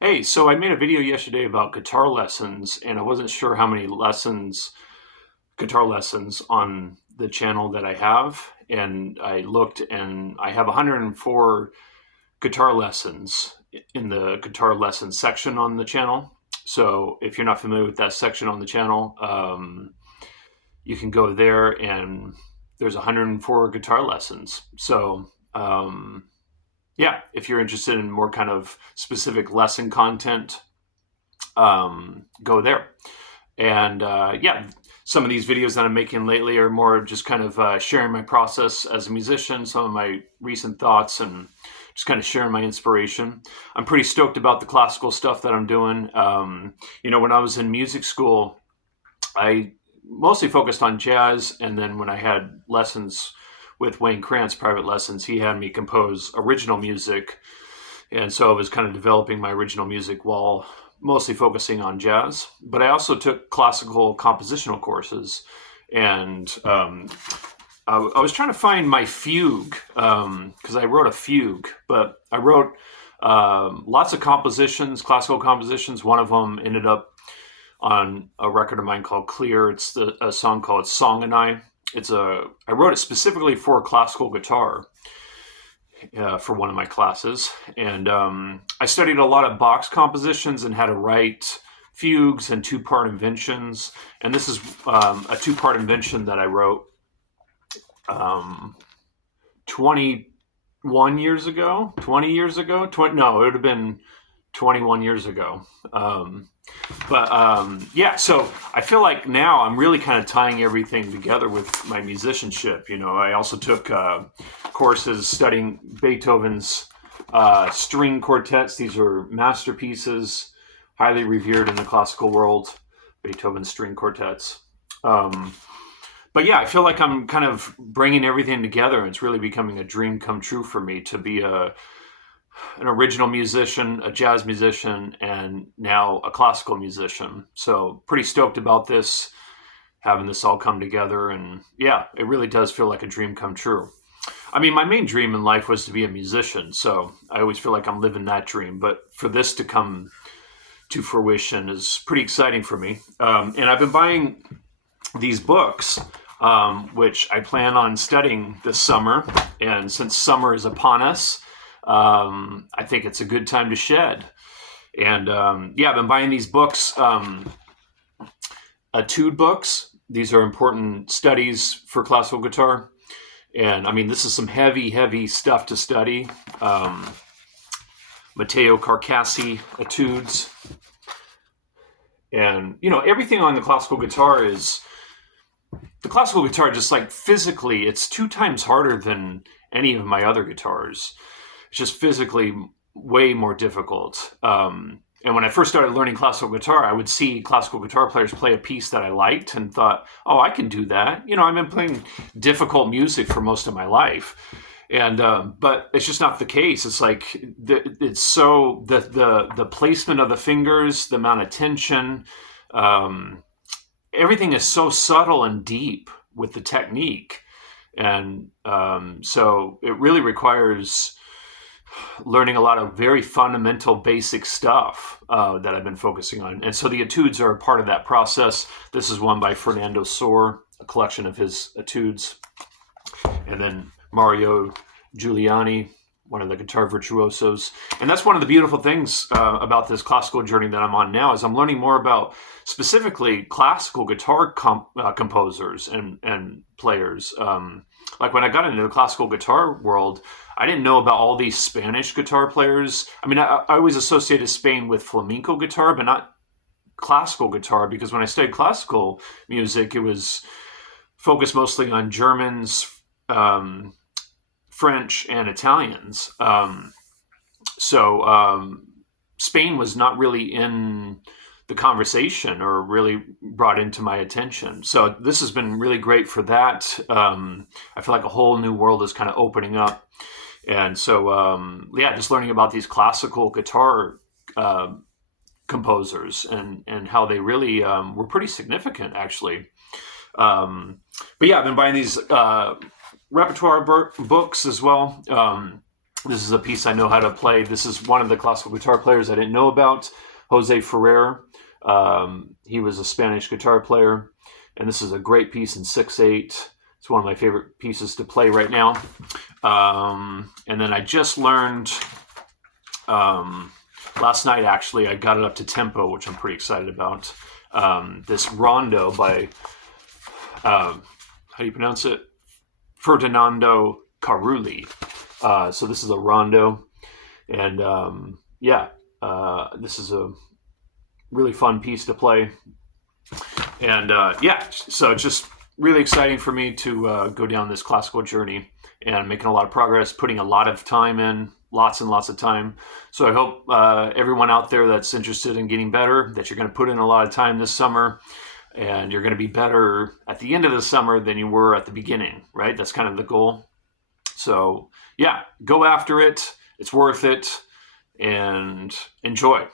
Hey, so I made a video yesterday about guitar lessons, and I wasn't sure how many guitar lessons on the channel that I have. And I looked, and I have 104 guitar lessons in the guitar lesson section on the channel. So if you're not familiar with that section on the channel, you can go there, and there's 104 guitar lessons. Yeah, if you're interested in more kind of specific lesson content, go there. And yeah, some of these videos that I'm making lately are more just kind of sharing my process as a musician, some of my recent thoughts, and just kind of sharing my inspiration. I'm pretty stoked about the classical stuff that I'm doing. When I was in music school, I mostly focused on jazz, and then when I had lessons with Wayne Krantz, private lessons, he had me compose original music, and so I was kind of developing my original music while mostly focusing on jazz. But I also took classical compositional courses, and I was trying to find my fugue because I wrote a fugue, but I wrote lots of compositions, classical compositions. One of them ended up on a record of mine called Clear. It's a song called Song and I wrote it specifically for classical guitar for one of my classes, and I studied a lot of Bach's compositions and how to write fugues and two-part inventions. And this is a two-part invention that I wrote um, 21 years ago, 20 years ago. No, it would have been 21 years ago. Yeah, so I feel like now I'm really kind of tying everything together with my musicianship. I also took courses studying Beethoven's string quartets. These are masterpieces, highly revered in the classical world, Beethoven string quartets. Um, but yeah, I feel like I'm kind of bringing everything together, and it's really becoming a dream come true for me to be an original musician, a jazz musician, and now a classical musician. So pretty stoked about this, having this all come together. And yeah, it really does feel like a dream come true. I mean, my main dream in life was to be a musician. So I always feel like I'm living that dream. But for this to come to fruition is pretty exciting for me. And I've been buying these books, which I plan on studying this summer. And since summer is upon us, I think it's a good time to shed. And yeah, I've been buying these books, etude books. These are important studies for classical guitar. And I mean, this is some heavy, heavy stuff to study. Matteo Carcassi etudes. And, everything on the classical guitar just like physically, it's 2 times harder than any of my other guitars. It's just physically way more difficult. And when I first started learning classical guitar, I would see classical guitar players play a piece that I liked and thought, oh, I can do that. I've been playing difficult music for most of my life. And but it's just not the case. It's like it's so the placement of the fingers, the amount of tension, um, everything is so subtle and deep with the technique, and so it really requires learning a lot of very fundamental, basic stuff that I've been focusing on. And so the etudes are a part of that process. This is one by Fernando Sor, a collection of his etudes, and then Mario Giuliani, one of the guitar virtuosos. And that's one of the beautiful things about this classical journey that I'm on now is I'm learning more about specifically classical guitar composers and players. Like when I got into the classical guitar world, I didn't know about all these Spanish guitar players. I mean, I always associated Spain with flamenco guitar, but not classical guitar, because when I studied classical music, it was focused mostly on Germans, French, and Italians. So Spain was not really in the conversation or really brought into my attention. So this has been really great for that. I feel like a whole new world is kind of opening up. And so, yeah, just learning about these classical guitar composers and how they really were pretty significant, actually. But yeah, I've been buying these repertoire books as well. This is a piece I know how to play. This is one of the classical guitar players I didn't know about, Jose Ferrer. He was a Spanish guitar player, and this is a great piece in 6/8. It's one of my favorite pieces to play right now. And then I just learned last night, actually, I got it up to tempo, which I'm pretty excited about. This rondo by, how do you pronounce it? Ferdinando Carulli. So this is a rondo, and this is a really fun piece to play. And so it's just really exciting for me to go down this classical journey and making a lot of progress, putting a lot of time in, lots and lots of time. So I hope everyone out there that's interested in getting better, that you're going to put in a lot of time this summer, and you're going to be better at the end of the summer than you were at the beginning, right? That's kind of the goal. So yeah, go after it. It's worth it, and enjoy.